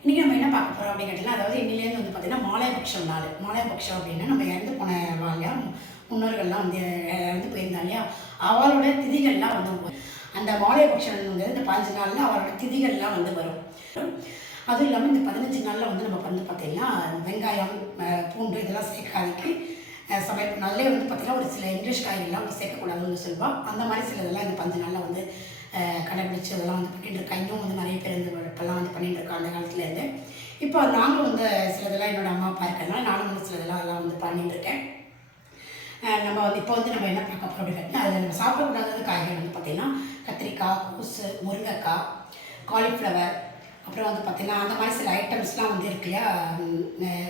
இன்றைக்கி நம்ம என்ன பார்க்க போகிறோம் அப்படின்னு கேட்டிங்கன்னா, அதாவது இன்னிலேருந்து வந்து பார்த்திங்கன்னா மாலையபக்ஷம் நாள். மாலையபக்ஷம் அப்படின்னா நம்ம இறந்து போன இல்லையா, முன்னோர்கள்லாம் வந்து இறந்து போயிருந்தா இல்லையா, அவளோட திதிகள்லாம் வந்து அந்த மாலையபக்ஷங்கிறது இந்த 15 நாளில் அவளோட திதிகள்லாம் வந்து வரும். அதுவும் இல்லாமல் இந்த 15 நாளில் வந்து நம்ம வந்து பார்த்திங்கன்னா வெங்காயம், பூண்டு இதெல்லாம் சேர்க்காதிக்கு சமைக்கணும். அதிலே வந்து பார்த்திங்கன்னா ஒரு சில இங்கிலீஷ் காய்கறிலாம் வந்து சேர்க்கக்கூடாதுன்னு சொல்லுவாள். அந்த மாதிரி சில இதெல்லாம் இந்த 15 நாளில் வந்து கடைபிடிச்சி அதெல்லாம் வந்து பண்ணிட்டு இருக்கா. இன்னும் வந்து நிறைய பேர் இந்த இப்போல்லாம் வந்து பண்ணிட்டு இருக்கா அந்த காலத்துலேருந்து. இப்போ நாங்களும் வந்து சிலதெல்லாம் என்னோடய அம்மா அப்பா இருக்கிறதுனால நானும் வந்து சிலதெல்லாம் அதெல்லாம் வந்து பண்ணிட்டு இருக்கேன். நம்ம வந்து இப்போ வந்து நம்ம என்ன பார்க்க போகிறோம் அப்படின்னு கேட்டிங்கன்னா, அதில் நம்ம சாப்பிடக்கூடாத காய்கறி வந்து பார்த்திங்கன்னா கத்திரிக்காய், கோஸு, முருங்கைக்காய், காலிஃப்ளவர், அப்புறம் வந்து பார்த்திங்கன்னா அந்த மாதிரி சில ஐட்டம்ஸ்லாம் வந்து இருக்கு இல்லையா,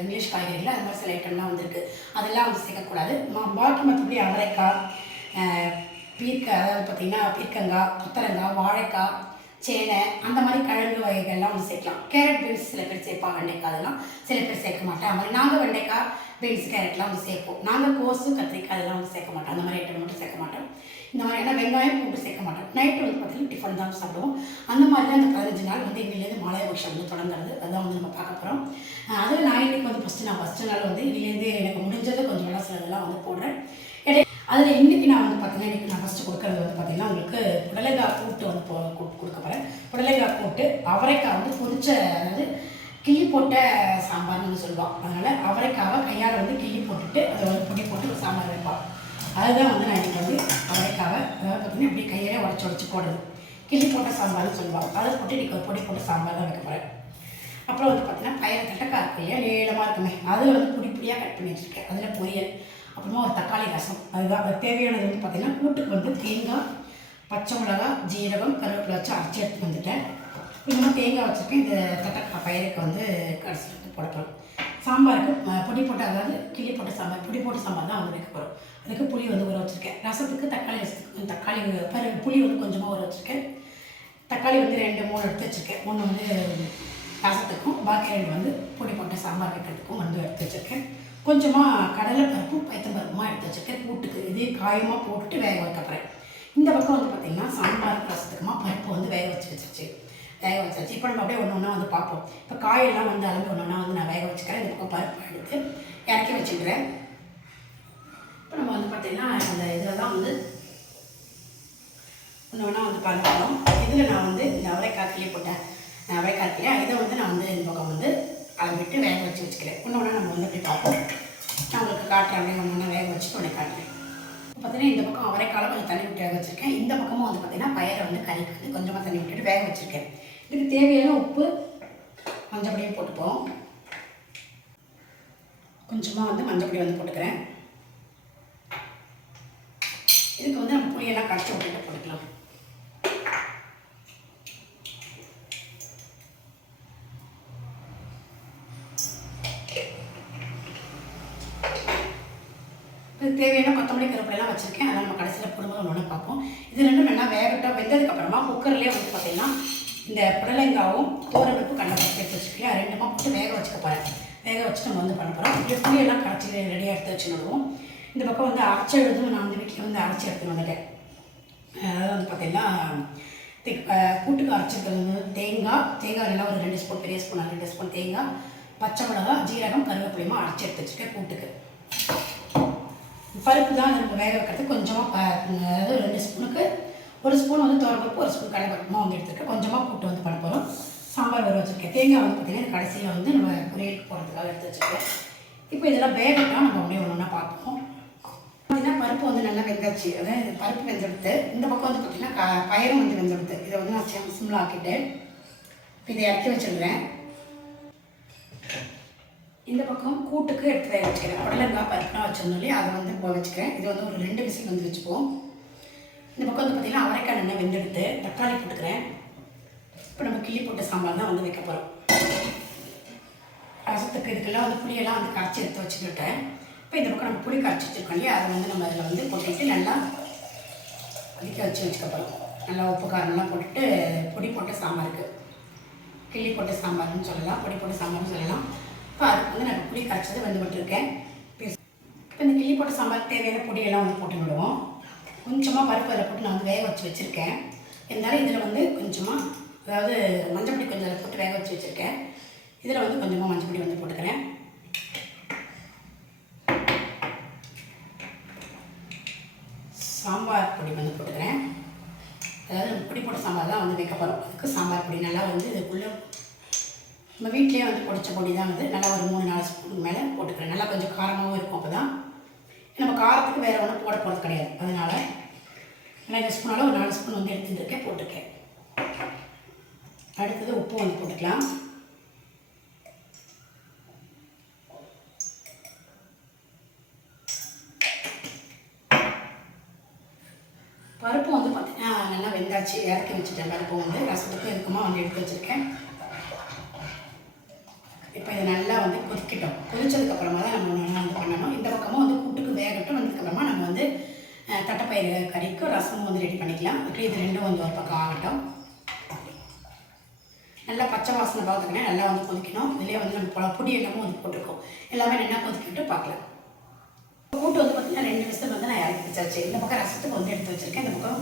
இங்கிலீஷ் காய்கறியில் அந்த மாதிரி சில ஐட்டம்லாம் வந்துருக்கு. அதெல்லாம் வந்து சேர்க்கக்கூடாது. பாக்கி மற்றபடி அவரைக்காய், அதாவது பார்த்திங்கன்னா பீர்க்கங்காய், கொத்தரங்காய், வாழைக்காய், சேனை அந்த மாதிரி கிழங்கு வகைகள்லாம் வந்து சேர்க்கலாம். கேரட், பீன்ஸ் சில பேர் சேர்ப்பாங்க, வெண்டைக்காய் அதெல்லாம் சில பேர் சேர்க்க மாட்டேன். அது மாதிரி நாங்கள் வெண்டைக்காய், பீன்ஸ், கேரட்லாம் வந்து சேர்ப்போம். நாங்கள் கோஸு, கத்திரிக்காய் அதெல்லாம் வந்து சேர்க்க மாட்டோம். அந்த மாதிரி ஐட்டம் மட்டும் சேர்க்க மாட்டோம். இந்த மாதிரி ஏன்னா வெங்காயம், பூண்டு சேர்க்க மாட்டோம். நைட்டு வந்து பார்த்திங்கன்னா டிஃபன் தான் சாப்பிடுவோம். அந்த மாதிரி தான் இந்த 15 நாள் வந்து இன்னிலேருந்து மாலையபக்ஷம் வந்து தொடங்குறது. அதுதான் வந்து நம்ம பார்க்க போகிறோம். அதில் நான் இன்றைக்கி வந்து ஃபஸ்ட்டு நாள் வந்து இன்னிலேருந்து எனக்கு முடிஞ்சது கொஞ்சம் வேலை சிலதெல்லாம் வந்து போடுறேன். அதில் இன்றைக்கி நான் வந்து பார்த்திங்கன்னா இன்றைக்கி நான் ஃபஸ்ட்டு கொடுக்குறது வந்து பார்த்திங்கன்னா உங்களுக்கு புடலைக்காய் கூட்டு வந்து கொடுக்க போகிறேன். புடலைக்காய் கூட்டு, அவரைக்காய் வந்து பொரிச்ச, அதாவது கிள்ளி போட்ட சாம்பார்னு சொல்லுவாள். அதனால் அவரைக்காவை கையால் வந்து கிள்ளி போட்டுட்டு அதை வந்து பொடி போட்டு ஒரு சாம்பார் வைப்பாள். அதுதான் வந்து நான் இன்றைக்கி வந்து அவரைக்காவை அதாவது பார்த்திங்கன்னா இப்படி கையிலே உடச்சி போடுறது கிள்ளி போட்ட சாம்பார்னு சொல்லுவாள். அதை போட்டு இன்றைக்கி ஒரு பொடி போட்ட சாம்பார் தான் வைக்க போகிறேன். அப்புறம் வந்து பார்த்திங்கன்னா பயிர் தட்டக்காய் இருக்கு இல்லையா, நீளமாக இருக்குமே, அதில் வந்து பொடியாக கட் பண்ணி வச்சுருக்கேன். அதில் பொரியல், அப்புறமா ஒரு தக்காளி ரசம். அதுதான் அது தேவையானது. வந்து பார்த்திங்கன்னா கூட்டுக்கு வந்து தேங்காய், பச்சை மிளகா, ஜீரகம், கருவேப்பிலை வச்சு அரைச்சி எடுத்து வந்துட்டேன். இன்னும் தேங்காய் வச்சுருக்கேன். இந்த தட்டக்காய் பயிருக்கு வந்து கடைசி வந்து போடப்போம். சாம்பாருக்கு பொடி போட்டு, அதாவது கிள்ளி போட்ட சாம்பார், பொடி போட்ட சாம்பார் தான் வந்து வைக்க போகிறோம். அதுக்கு புளி வந்து ஊற வச்சுருக்கேன். ரசத்துக்கு ரசத்துக்கு புளி வந்து கொஞ்சமாக ஊற வச்சுருக்கேன். தக்காளி வந்து 2-3 எடுத்து வச்சுருக்கேன். ஒன்று வந்து ரசத்துக்கும், பாக்கி 2 வந்து பொடி போட்ட சாம்பார் வைக்கிறதுக்கும் வந்து எடுத்து வச்சுருக்கேன். கொஞ்சமாக கடலைப்பருப்பும் பைத்தம்பருப்புமா எடுத்து வச்சுருக்கேன் கூட்டுக்கு. இதே காயமாக போட்டுட்டு வேக வைக்க போகிறேன். இந்த பக்கம் வந்து பார்த்திங்கன்னா சாம்பார் ரசத்துக்குமா பருப்பு வந்து வேக வச்சாச்சு. இப்போ நம்ம அப்படியே ஒன்று ஒன்றா வந்து பார்ப்போம். இப்போ காயெல்லாம் வந்து அளந்து ஒன்று ஒன்றா வந்து நான் வேக வச்சுக்கிறேன். இந்த பக்கம் பருப்பு எடுத்து இறக்கி வச்சுக்கிறேன். இப்போ நம்ம வந்து பார்த்திங்கன்னா அந்த இதில் தான் வந்து ஒன்று ஒன்றா வந்து பார்க்கணும். இதில் நான் வந்து இந்த அவரைக்காய் கிள்ளி போட்டேன். அவரைக்காய் கிளியா இதை வந்து நான் வந்து இந்த பக்கம் வந்து அளவிட்டு வேக வச்சுக்கிறேன். ஒன்று ஒன்றா நம்ம வந்து இப்படி பார்ப்போம். நான் உங்களுக்கு காட்டுறேன். அப்படியே ஒன்று ஒன்றா வேக வச்சுட்டு உடனே காட்டுறேன். பார்த்திங்கன்னா இந்த பக்கம் அவரைக்காலம் கொஞ்சம் தண்ணி விட்டு வேக வச்சுருக்கேன். இந்த பக்கமும் வந்து பார்த்திங்கன்னா பயிரை வந்து கறிக்கு வந்து கொஞ்சமாக தண்ணி விட்டுட்டு வேக வச்சுருக்கேன். இதுக்கு தேவையான உப்பு, மஞ்சப்பொடியும் போட்டுப்போம். கொஞ்சமாக வந்து மஞ்சப்பொடி வந்து போட்டுக்கிறேன். இதுக்கு வந்து நம்ம புளியெல்லாம் கரைச்சி விட்டுட்டு போட்டுக்கலாம். இதுக்கு தேவையான கொத்தமல்லி, கருவேப்பிலைலாம் வச்சுருக்கேன். அதெல்லாம் நம்ம கடைசியில் போடும்போது ஒன்று பார்ப்போம். இது ரெண்டும் நல்லா வேகட்டும். வெந்ததுக்கப்புறமா குக்கர்லேயே வந்து பார்த்திங்கன்னா இந்த புடலங்காவும் தோரம்பருப்பு கடலைப்பருப்பு எடுத்து வச்சுருக்கேன். 2மா போட்டு வேக வச்சுக்க போகிறேன். வேக வச்சுட்டு நம்ம வந்து பண்ண போகிறோம். இப்படி புளியெல்லாம் கரைச்சி ரெடியாக எடுத்து வச்சுடுவோம். இந்த பக்கம் வந்து அரைச்சி எழுதும் நான் வந்து வீட்டில் வந்து அரைச்சி எடுத்து வந்துட்டேன். அதாவது வந்து பார்த்திங்கன்னா கூட்டுக்கு அரைச்சிருக்கிறது வந்து தேங்காய் நல்லா ஒரு 2 ஸ்பூன், பெரிய ஸ்பூன் 2 ஸ்பூன் தேங்காய், பச்சை மிளகா, ஜீரகம், கருவேப்பிலையுமா அரைச்சி எடுத்து வச்சுருக்கேன் கூட்டுக்கு. பருப்பு தான் நம்ம வேக வைக்கிறதுக்கு கொஞ்சமாக அதாவது 2 ஸ்பூனுக்கு 1 ஸ்பூன் வந்து துவரப்பருப்பு, 1 ஸ்பூன் கடலைப்பருப்புமா வந்து எடுத்துருக்கேன். கொஞ்சமாக கூட்டு வந்து பண்ண போகிறோம். சாம்பார் வர வச்சுருக்கேன். தேங்காய் வந்து பார்த்திங்கன்னா கடைசியில் வந்து நம்ம பொரியலுக்கு போகிறதுக்காக எடுத்து வச்சுருக்கேன். இப்போ இதெல்லாம் வேகட்டால் நம்ம அப்படியே ஒன்று ஒன்றா பார்ப்போம். பார்த்திங்கன்னா பருப்பு வந்து நல்லா வெந்தாச்சு. அதாவது பருப்பு வெந்தெடுத்து இந்த பக்கம் வந்து பார்த்திங்கன்னா பயிரும் வந்து வெந்தெடுத்து இதை வந்து நான் சிம்மில் ஆக்கிட்டு இப்போ இதை இறக்கி வச்சுருக்கிறேன். இந்த பக்கம் கூட்டுக்கு எடுத்து வேக வச்சுக்கிறேன். புடலங்காய் பருப்புலாம் வச்சிருந்தோம் இல்லையா, அதை வந்து போக வச்சுக்கிறேன். இது வந்து ஒரு 2 விசில் வந்து வச்சுப்போம். இந்த பக்கம் வந்து பார்த்திங்கன்னா அவரைக்காய் நல்லா வெந்தெடுத்து தக்காளி போட்டுக்கிறேன். இப்போ நம்ம கிள்ளி போட்ட சாம்பார் தான் வந்து வைக்க போகிறோம். ரசத்துக்கு இதுக்கெல்லாம் வந்து புளியெல்லாம் வந்து கரைச்சி எடுத்து வச்சுக்கிட்டேன். இப்போ இந்த பக்கம் நம்ம புளி கரைச்சி வச்சுருக்கோம் இல்லையா, அதை வந்து நம்ம அதில் வந்து கொட்டிட்டு நல்லா கொதிக்க வச்சுக்க போகிறோம். நல்லா உப்பு காரமெல்லாம் போட்டுட்டு பொடி போட்ட சாம்பாருக்கு, கிள்ளி போட்ட சாம்பார்னு சொல்லலாம், பொடி போட்ட சாம்பார்னு சொல்லலாம். இப்போ அதுக்கு வந்து நான் புளி கரைச்சது வந்து விட்டுருக்கேன். இப்போ இந்த கிள்ளி போட்ட சாம்பாருக்கு தேவையான பொடியெல்லாம் வந்து போட்டு விடுவோம். கொஞ்சமாக பருப்பு அதில் போட்டு நான் வந்து வேக வச்சுருக்கேன். இருந்தாலும் இதில் வந்து கொஞ்சமாக, அதாவது மஞ்சள் பொடி கொஞ்சம் அதில் போட்டு வேக வச்சுருக்கேன். இதில் வந்து கொஞ்சமாக மஞ்சள் பொடி வந்து போட்டுக்கிறேன். சாம்பார் பொடி வந்து போட்டுக்கிறேன். அதாவது பொடி போட்ட சாம்பார் தான் வந்து வைக்க போகிறோம். அதுக்கு சாம்பார் பொடி நல்லா வந்து இதுக்குள்ளே நம்ம வீட்டிலே வந்து பொடிச்ச பொடி தான் வந்து நல்லா ஒரு 3-4 ஸ்பூனுக்கு மேலே போட்டுக்கிறேன். நல்லா கொஞ்சம் காரமாகவும் இருக்கும். அப்போ தான் நம்ம காரத்துக்கு வேறு ஒன்றும் போட போகிறது கிடையாது. அதனால் நல்லா இந்த ஸ்பூனால் ஒரு 4 ஸ்பூன் வந்து எடுத்துட்டுருக்கேன், போட்டிருக்கேன். அடுத்தது உப்பு வந்து போட்டுக்கலாம். பருப்பு வந்து பார்த்திங்கன்னா நல்லா வெந்தாச்சு, இறக்கி வச்சுட்டேன். பருப்பு வந்து ரசத்துக்கு இருக்குமா வந்து எடுத்து வச்சுருக்கேன். இப்போ இதை நல்லா வந்து கொதிக்கட்டும். கொதிச்சதுக்கப்புறமா தான் நம்ம நல்லா வந்து பண்ணணும். இந்த பக்கமும் வந்து கூட்டுக்கு வேகட்டும். வந்ததுக்கப்புறமா நம்ம வந்து தட்டைப்பயிறு கறிக்கும் ரசமும் வந்து ரெடி பண்ணிக்கலாம். இப்போ இது ரெண்டும் வந்து ஒரு பக்கம் ஆகட்டும். நல்லா பச்சை வாசனை பார்த்துக்கினேன். நல்லா வந்து கொதிக்கணும். இதிலே வந்து நம்ம பொடி எல்லாமும் வந்து போட்டிருக்கோம். எல்லாமே நல்லா கொதிக்கிட்டு பார்க்கலாம். கூட்டு வந்து பார்த்திங்கன்னா 2 விசில் வந்து நான் இறக்கி வச்சாச்சு. இந்த பக்கம் ரசத்துக்கு வந்து எடுத்து வச்சுருக்கேன். இந்த பக்கம்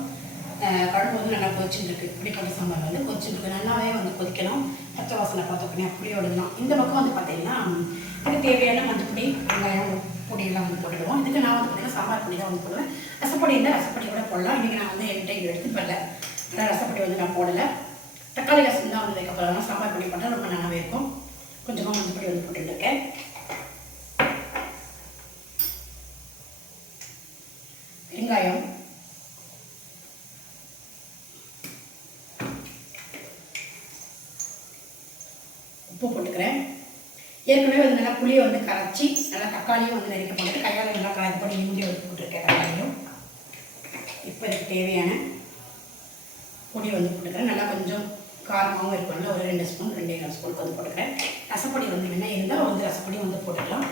குழம்பு வந்து நல்லா கொதிச்சுட்டுருக்கு. இப்படி போட்ட சாம்பார் வந்து கொதிச்சுட்டுருக்கு. நல்லாவே வந்து கொதிக்கணும். பச்சை வாசனை பார்த்துக்கணும். அப்படியே விடணும். இந்த பக்கம் வந்து பார்த்திங்கன்னா இதுக்கு தேவையான மஞ்சள் பொடி, வெங்காயம் பொடியெல்லாம் வந்து போட்டுடுவோம். இதுக்கு நான் வந்து பார்த்திங்கன்னா சாம்பார் பொடி தான் வந்து போடுவேன். ரசப்பொடி இருந்தால் ரசப்பொடி கூட போடலாம். இன்றைக்கி நான் வந்து என்கிட்ட எடுத்து வரல. ஆனால் ரசப்பொடி வந்து நான் போடலை. தக்காளி ரசம் தான் வந்து வைக்க போகிறோம். சாம்பார் பொடி போட்டால் ரொம்ப நல்லாவே இருக்கும். கொஞ்சமாக மஞ்சள் பொடி வந்து போட்டுருக்கேன். வெங்காயம், உப்பு போட்டுக்கிறேன். ஏற்கனவே வந்து நல்லா புளியை வந்து கரைச்சி நல்லா தக்காளியும் வந்து நெருக்க போட்டு கையால் நல்லா கலந்து போட்டு இஞ்சி வந்து போட்டுருக்கேன். தக்காளியும் இப்போ இதுக்கு தேவையான பொடி வந்து போட்டுக்கிறேன். நல்லா கொஞ்சம் காரமாகவும் இருக்கணும்ல. ஒரு 2 ஸ்பூன் 2.5 ஸ்பூன் வந்து போட்டுக்கிறேன். ரசப்பொடி வந்து என்ன இருந்தால் வந்து ரசப்பொடி வந்து போட்டுக்கலாம்.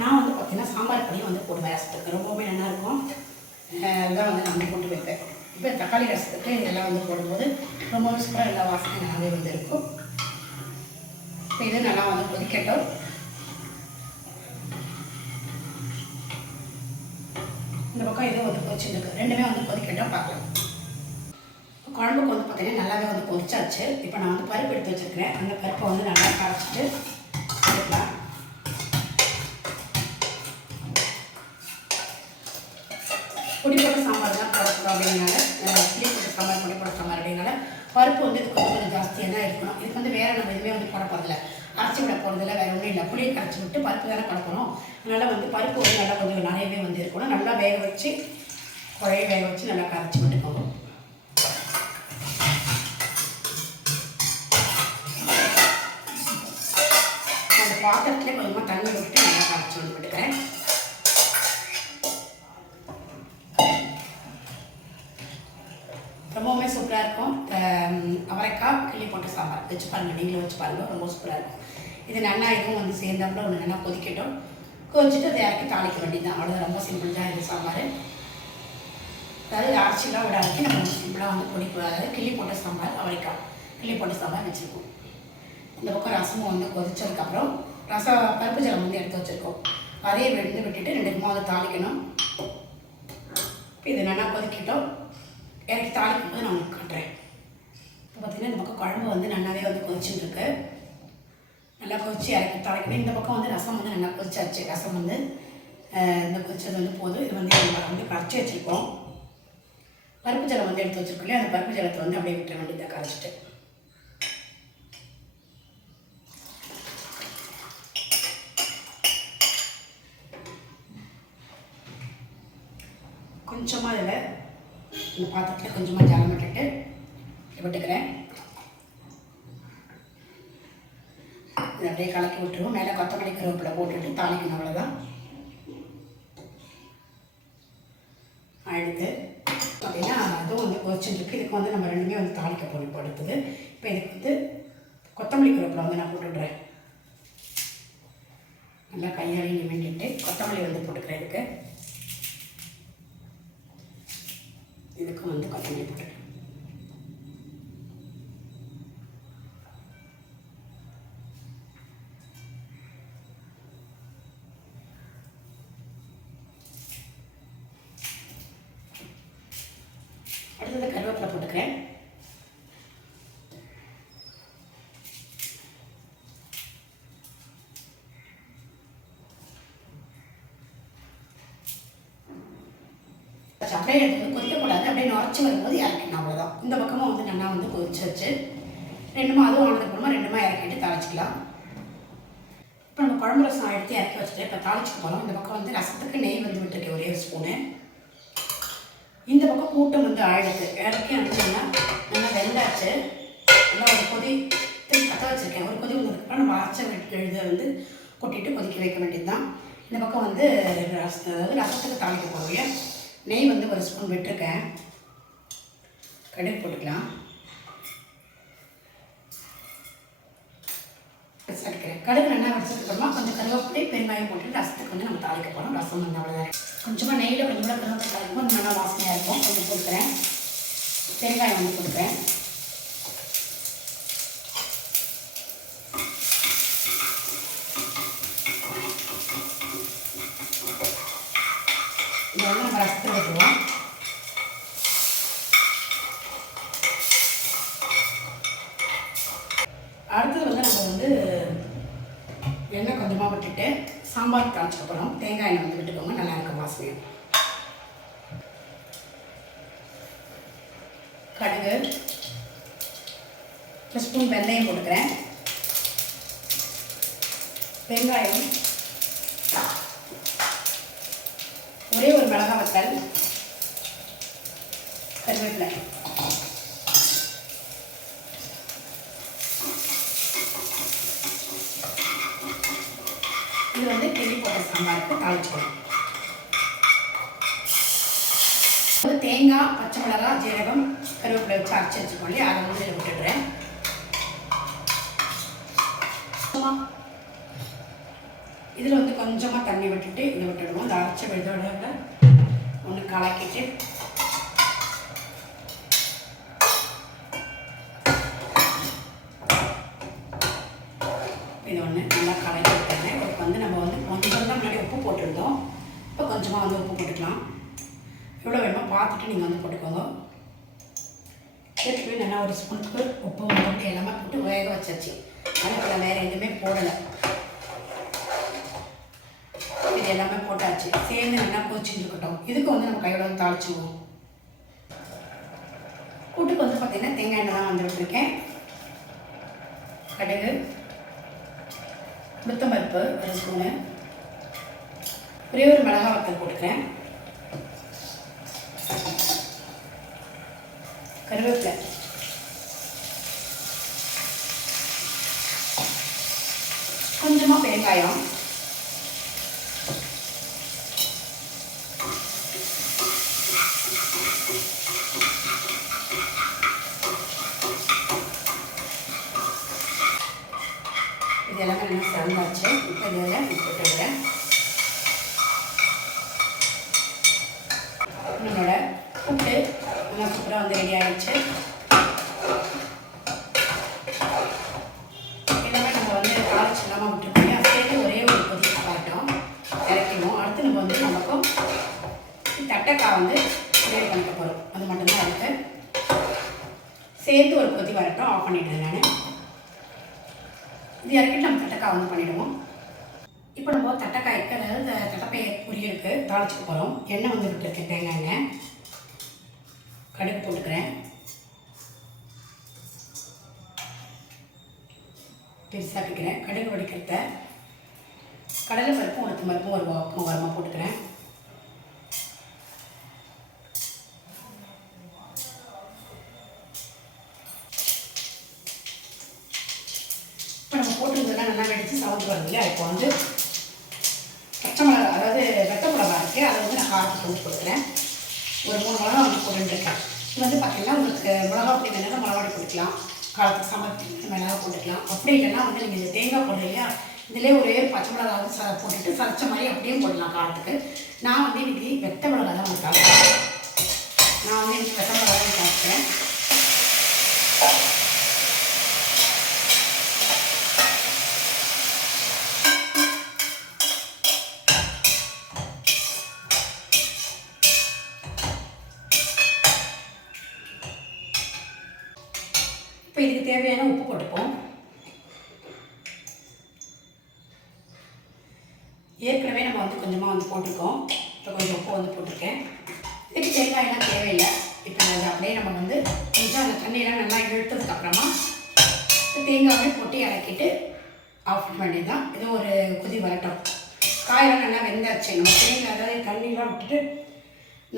நான் வந்து பார்த்திங்கன்னா சாம்பார் பொடியும் வந்து போடுவேன். ரசத்துக்கு ரொம்பவே நல்லாயிருக்கும். இதெல்லாம் வந்து நான் போட்டு வைப்பேன். இப்போ தக்காளி ரசத்துக்கு இதெல்லாம் வந்து போடும்போது ரொம்பவே சூப்பராக எல்லா வாசனையும் நல்லாவே வந்து இருக்கும். இப்போ இது நல்லா வந்து கொதிக்கட்டும். இந்த பக்கம் இதுவும் வந்து கொதிச்சுருக்கு. ரெண்டுமே வந்து கொதிக்கட்டும், பார்க்கலாம். குழம்புக்கு வந்து பார்த்திங்கன்னா நல்லாவே வந்து கொதிச்சாச்சு. இப்போ நான் வந்து பருப்பு எடுத்து வச்சுருக்கிறேன். அந்த பருப்பை வந்து நல்லா கரைச்சிட்டு எடுக்கலாம். பொடி போட்ட சாம்பார் தான் போடணும் அப்படின்னால புளி போட்ட சாம்பார், பொடி போட்ட சாம்பார் அப்படின்னால பருப்பு வந்து இதுக்கு கொஞ்சம் ஜாஸ்தியாக தான் இருக்கணும். இதுக்கு வந்து வேறு நம்ம எதுவுமே வந்து போட போகிறதில்ல, அரைச்சி விட போகிறதில்ல, வேறு ஒன்றும் இல்லை. புளியை கரைச்சி விட்டு பருப்பு தானே படப்பணும். அதனால் வந்து பருப்பு வந்து நல்லா கொஞ்சம் நிறையவே வந்து இருக்கணும். நல்லா வேக வச்சு குழைய வேக வச்சு நல்லா கரைச்சி விட்டுக்கோங்க. அந்த பாத்திரத்துலேயே கொஞ்சமாக தண்ணி விட்டு நல்லா கரைச்சி விட்டுக்கிறேன். ரொம்பவுமே சூப்பராக இருக்கும். அவரைக்காய் கிள்ளி போட்ட சாம்பார் வச்சு பாருங்கள், நீங்களும் வச்சு பாருங்கள். ரொம்ப சூப்பராக இருக்கும். இது நல்லா இதுவும் வந்து சேர்ந்தாப்புல ஒன்று நல்லா கொதிக்கட்டும். கொதிச்சுட்டு அதை இறக்கி தாளிக்க வேண்டியது தான். அவ்வளோ ரொம்ப சிம்பிள் தான் இது சாம்பார். அதாவது அரைச்சிலாம் விடாது. நம்ம சிம்பிளாக வந்து பொடி அதாவது கிள்ளி போட்ட சாம்பார், அவரைக்காய் கிள்ளி போட்ட சாம்பார் வச்சுருக்கோம். இந்த பக்கம் ரசமும் வந்து கொதிச்சதுக்கப்புறம் பருப்பு ஜலம் வந்து எடுத்து வச்சுருக்கோம். அதையே விட்டுட்டு 2 அதை தாளிக்கணும். இது நல்லா கொதிக்கட்டும். இறக்கி தாளிக்கும் போது நான் உங்களுக்கு காட்டுறேன். இப்போ பார்த்திங்கன்னா இந்த பக்கம் குழம்பு வந்து நல்லாவே வந்து கொதிச்சுட்டுருக்கு. நல்லா கொதிச்சு இறக்கி தாளிக்கணும். இந்த பக்கம் வந்து ரசம் வந்து நல்லா கொதிச்சாச்சு. ரசம் வந்து இந்த கொதிச்சது வந்து போதும். இது வந்து நம்ம வந்து கரைச்சி வச்சுருக்கோம். பருப்பு ஜலம் வந்து எடுத்து வச்சுருக்கோம் இல்லையா, அந்த பருப்பு ஜலத்தை வந்து அப்படியே விட்டுற வேண்டியதை கரைச்சிட்டு. கொஞ்சமாக இதில் இந்த பாத்திரத்தில் கொஞ்சமாக ஜலம் விட்டுக்கிறேன். இதை அப்படியே கலக்கி விட்டுருவோம். மேலே கொத்தமல்லி கருவேப்பிலை போட்டுட்டு தாளிக்கணும். அவ்வளோதான். அடுத்து அப்படின்னா அதுவும் வந்து கொதிச்சுருக்கு. இதுக்கு வந்து நம்ம ரெண்டுமே வந்து தாளிக்க போகிறோம் அடுத்தது. இப்போ இதுக்கு வந்து கொத்தமல்லி கருவேப்பிலை வந்து நான் போட்டுவிட்றேன். நல்லா கையாளி வேண்டிட்டு கொத்தமல்லி வந்து போட்டுக்கிறேன். இதுக்கும் வந்து கொத்தமல்லி போட்டுக்கிறேன். அடுத்தது கருவேப்பிலை போட்டுக்கிறேன். நிறைய எடுத்து கொதிக்கக்கூடாது. அப்படியே நுரைச்சி வரும்போது இறக்கணும், அவ்வளோதான். இந்த பக்கமும் வந்து நல்லா வந்து கொதிச்சு வச்சு ரெண்டுமா அதுவும் ஆனதுக்கப்புறமா ரெண்டுமா இறக்கிட்டு தாளிச்சிக்கலாம். இப்போ நம்ம குழம்பு ரசம் எடுத்து இறக்கி வச்சுட்டு இப்போ தாளிச்சுக்க போகிறோம். இந்த பக்கம் வந்து ரசத்துக்கு நெய் வந்து விட்டுருக்கேன் ஒரே ஒரு ஸ்பூனு. இந்த பக்கம் கூட்டம் வந்து ஆயிடுது. இறக்கி அனுப்பிச்சோம்னா நல்லா வெந்தாச்சு. நல்லா ஒரு கொதி கத்த வச்சுருக்கேன். ஒரு கொதி வந்ததுக்கப்புறம் நம்ம அரைச்ச இதை வந்து கொட்டிட்டு கொதிக்க வைக்க வேண்டியது தான். இந்த பக்கம் வந்து அதாவது ரசத்துக்கு தாளிக்க போகிறோம். நெய் வந்து ஒரு ஸ்பூன் விட்டுருக்கேன். கடுகு போட்டுக்கலாம். வச்சுக்கிறேன். கடுகு நல்லா வச்சதுக்கப்புறமா கொஞ்சம் கருவேப்பிலை பெருங்காயம் போட்டு ரசத்துக்கு வந்து நம்ம தாளிக்க போகிறோம். ரசம் வந்து அவ்வளோதான். கொஞ்சமாக நெய்யில் கொஞ்சமாக கருவேப்பிலை தாளிக்கும் கொஞ்சம் நல்லா வாசனையாக இருக்கும். கொஞ்சம் போட்டுக்கிறேன். பெருங்காயம் வந்து போட்டுக்கிறேன். இதை வந்து நம்ம ரசத்தில் விட்டுருவோம். அடுத்தது வந்து நம்ம வந்து எண்ணெய் கொஞ்சமாக விட்டுட்டு சாம்பார் தாளிச்சுக்க போகிறோம். தேங்காய் எண்ணெய் வந்து விட்டுக்கோங்க, நல்லா இருக்கும் வாசனையும். கடுகு, ஒரு ஸ்பூன் வெந்தயம் போட்டுக்கிறேன். வெங்காயம், ஒரே ஒரு மிளகாய் வத்தல், கருவேப்பிலை. இது வந்து கிள்ளி போட்ட சாம்பாருக்கு தாளிச்சுக்கணும். தேங்காய், பச்சை மிளகாய், ஜீரகம், கருவேப்பிலை வச்சு அரைச்சி வச்சுக்கோங்க இல்லையா, அதை வந்து இதில் விட்டுடுறேன். இதில் வந்து கொஞ்சமாக தண்ணி விட்டுட்டு இதை விட்டுடுவோம். இந்த அரைச்ச விழுதோட ஒன்று கலக்கிட்டு இது ஒன்று நல்லா கலக்கி விட்டுறேன். இப்போ வந்து நம்ம வந்து கொஞ்சம் தான் முன்னாடி உப்பு போட்டிருந்தோம். இப்போ கொஞ்சமாக வந்து உப்பு போட்டுக்கலாம். எவ்வளோ வேணுமோ பார்த்துட்டு நீங்கள் வந்து போட்டுக்கோங்க. ஏற்கனவே நல்லா ஒரு ஸ்பூனுக்கு உப்பு போட்டு எல்லாமே போட்டு வேக வச்சாச்சு. ஆனால் வேறு எதுவுமே போடலை. இது எல்லாமே போட்டாச்சு. சேர்ந்து நல்லா கொதிச்சுட்டு இருக்கட்டும். இதுக்கு வந்து நம்ம கையோட வந்து தாளிச்சுவோம். கூட்டுக்கு வந்து பார்த்திங்கன்னா தேங்காய் எண்ணெய் தான் வந்து விட்டுருக்கேன். கடுகு, உளுத்தம்பருப்பு ஒரு ஸ்பூனு, ஒரே ஒரு மிளகாய் வத்தல் போட்டுக்கிறேன். கருவேப்பிலை, கொஞ்சமாக பெருங்காயம், இது எல்லாமே நல்லா சேர்ந்தாச்சு. இப்போ இதில் போட்டுக்கிறேன். நம்மளோட கூட்டு நல்லா சூப்பராக வந்து ரெடி ஆகிடுச்சு. எல்லாமே நம்ம வந்து தாளிச்சு இல்லாமல் விட்டுருக்கோம். சேர்த்து ஒரே ஒரு கொதி காட்டும் இறக்கணும். அடுத்து நம்ம வந்து நமக்கும் தட்டைக்காய் வந்து ரெடி பண்ணிக்க போகிறோம். அது மட்டும்தான் இருக்குது. சேர்த்து ஒரு கொதி வரட்டும். ஆஃப் பண்ணிவிடுறேன் நான். இது இறக்கிட்டு நம்ம தட்டைக்காய் வந்து பண்ணிவிடுவோம். இப்போ நம்ம தட்டைக்காய்க்கு அதாவது தட்டைப்பயிறு பொரியலுக்கு தாளிச்சுக்க போகிறோம். எண்ணெய் வந்து விட்டுருக்கேன். தேங்காய் எண்ணெய், கடுகு போட்டுக்கிறேன். பெருசாக்கிக்கிறேன். கடுகு வடிக்கிறத கடலை பருப்பும் உளுத்தம் பருப்பும் ஒரு பக்கம் வரமாக போட்டுக்கிறேன். இப்போ நம்ம போட்டுருந்ததெல்லாம் நல்லா வெடித்து சவுண்ட் வருது இல்லையா. இப்போ வந்து பச்சை மிளகா அதாவது வெட்டை மிளகா இருக்குது, அதை வந்து நான் காரத்துக்கு வந்து கொடுக்குறேன். ஒரு 3 மிளகா வந்து போட்டுருக்கேன். இது வந்து பார்த்திங்கன்னா உங்களுக்கு மிளகா பொடி வேணாலும் மிளகாடி போட்டுக்கலாம். காரத்துக்கு சமைச்சு மிளகா போட்டுக்கலாம். அப்படி இல்லைன்னா வந்து நீங்கள் இந்த தேங்காய் போடுற இல்லையா, இதிலே ஒரே பச்சை மிளகா வந்து போட்டுட்டு சரைச்ச மாதிரி அப்படியே போடலாம் காரத்துக்கு. நான் வந்து இன்றைக்கி வெட்டை மிளகா தான் வந்து காய்க்கிறேன். நான் வந்து இன்றைக்கி வெட்டை மிளகா தான் காய்க்கிறேன். இப்போ இதுக்கு தேவையான உப்பு போட்டுப்போம். ஏற்கனவே நம்ம வந்து கொஞ்சமாக வந்து போட்டிருக்கோம். இப்போ கொஞ்சம் உப்பு வந்து போட்டிருக்கேன். இதுக்கு தேங்காயெல்லாம் தேவையில்லை. இப்போ அது அப்படியே நம்ம வந்து கொஞ்சம் அந்த தண்ணியெல்லாம் நல்லா இழுத்ததுக்கப்புறமா தேங்காயை போட்டு இறக்கிட்டு ஆஃப் பண்ண வேண்டியது தான். இது ஒரு கொதி வரட்டும். காயெல்லாம் நல்லா வெந்தாச்சு. நம்ம தேங்காய் அதாவது தண்ணியெலாம் விட்டுட்டு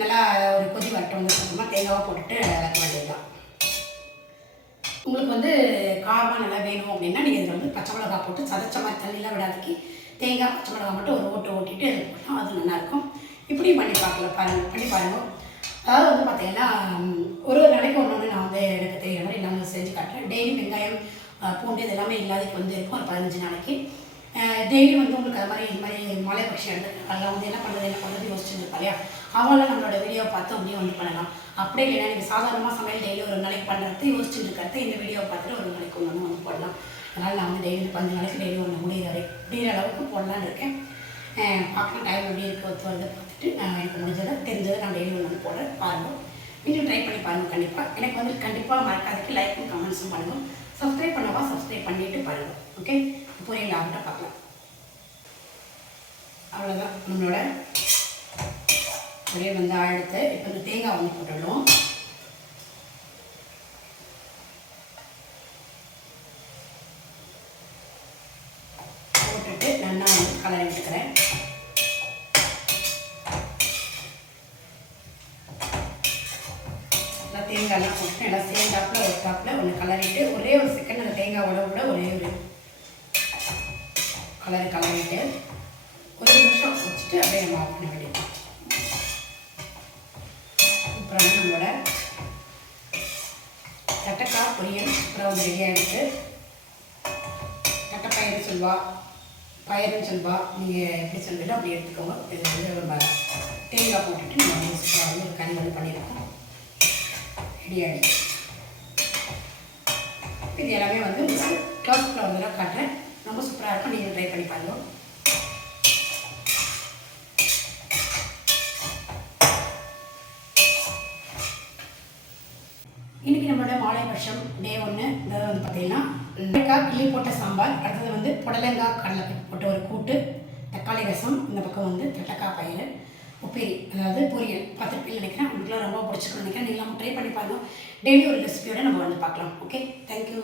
நல்லா ஒரு கொதி வரட்டும். அதுக்கப்புறமா தேங்காவை போட்டுட்டு இறக்க வேண்டியது தான். உங்களுக்கு வந்து காரமாக நல்லா வேணும் அப்படின்னா நீங்கள் இதில் வந்து பச்சை மிளகா போட்டு சதைச்ச மாதிரி தண்ணியெலாம் விடாதுக்கு தேங்காய் பச்சை மிளகா மட்டும் ஒரு ஓட்டிட்டு அது போட்டோம். அது நல்லாயிருக்கும். இப்படியும் பண்ணி பாருங்கள். அதாவது வந்து பார்த்தீங்கன்னா ஒரு நாளைக்கு ஒன்று நான் வந்து எனக்கு தெரியுற மாதிரி நான் வந்து செஞ்சு காட்டுறேன். டெய்லி வெங்காயம் பூண்டு இது எல்லாமே இல்லாததுக்கு வந்து இருக்கும் ஒரு 15 நாளைக்கு. டெய்லி வந்து உங்களுக்கு அது மாதிரி இது மாதிரி மலை பட்சம் எடுத்து அதெல்லாம் வந்து என்ன பண்ணுறது யோசிச்சுருப்பா இல்லையா? அவங்களாம் நம்மளோட வீடியோவை பார்த்து அப்படியே வந்து பண்ணலாம். அப்படியே இல்லைன்னா நீங்கள் சாதாரணமாக சமையல் டெய்லி ஒரு நாளைக்கு பண்ணுறது யோசிச்சுட்டு இருக்கிறது இந்த வீடியோவை பார்த்துட்டு ஒரு நாளைக்கு ஒன்று வந்து போடலாம். அதனால் நான் வந்து டெய்லி 15 நாளைக்கு டெய்லி ஒன்று முடிகிற அளவுக்கு போடலான்னு இருக்கேன். பார்க்கலாம் டைம் எப்படி இருக்குது ஒத்து வருது பார்த்துட்டு நான் எனக்கு தெரிஞ்சதை நான் டெய்லி ஒன்று போடுறேன். பாருங்கள், வீடியோ ட்ரை பண்ணி பாருங்கள். கண்டிப்பாக எனக்கு வந்து கண்டிப்பாக மறக்காததுக்கு லைக்கும் கமெண்ட்ஸும் பண்ணுங்கள். சப்ஸ்கிரைப் பண்ணவா சப்ஸ்கிரைப் பண்ணிவிட்டு பாருங்கள். ஓகே, இப்போ எங்கள் ஆகிட்ட பார்க்கலாம். அவ்வளோதான் நம்மளோட ஒரே வந்து ஆழ்த்து. இப்போ இந்த தேங்காய் வந்து போட்டுடணும். போட்டுட்டு நல்லா வந்து கலரி விட்டுக்கிறேன். நல்லா தேங்காயெல்லாம் போட்டு நல்லா சேர்ந்தாப்பில் ஒரு டாப்பில் ஒன்று கலரிட்டு ஒரே ஒரு செகண்ட் அந்த தேங்காயோட கூட ஒரே ஒரு கலரிட்டு ஒரு நிமிஷம் வச்சுட்டு அப்படியே நம்ம ஆஃப் பண்ண வேண்டியது. அப்புறம் நம்மளோட தட்டைக்காய் பொரியல் அப்புறம் வந்து ரெடி ஆகிடுச்சு. தட்டைப்பயிறு பயிறுன்னு சொல்வா, நீங்கள் எப்படி சொல்வீங்களோ அப்படி எடுத்துக்கோங்க. இது வந்து நம்ம தேங்காய் போட்டுட்டு நம்ம வந்து சூப்பராக வந்து ஒரு கறி வந்து பண்ணியிருக்கோம். ரெடி ஆகிடுச்சு. இது எல்லாமே வந்து உங்களுக்கு க்ளோஸ் வந்து காட்டுறேன். ரொம்ப சூப்பராக இருக்கும். நீங்கள் ட்ரை பண்ணி பாருங்கள். இன்றைக்கி நம்மளோட மாலை பட்சம் டே 1 அதாவது வந்து பார்த்திங்கன்னா வெண்டைக்காய் கிள்ளி போட்ட சாம்பார், அடுத்தது வந்து புடலங்காய் கடலை போட்ட ஒரு கூட்டு, தக்காளி ரசம், இந்த பக்கம் வந்து தட்டைக்காய் பயிறு உப்பேரி அதாவது பொரியல் பார்த்துருப்பீங்கன்னு நினைக்கிறேன். உங்களுக்குலாம் ரொம்ப பிடிச்சிக்கணும்னு நினைக்கிறேன். நீங்களும் ட்ரை பண்ணி பாருங்கள். டெய்லி ஒரு ரெசிபியோட நம்ம வந்து பார்க்கலாம். Okay, thank you.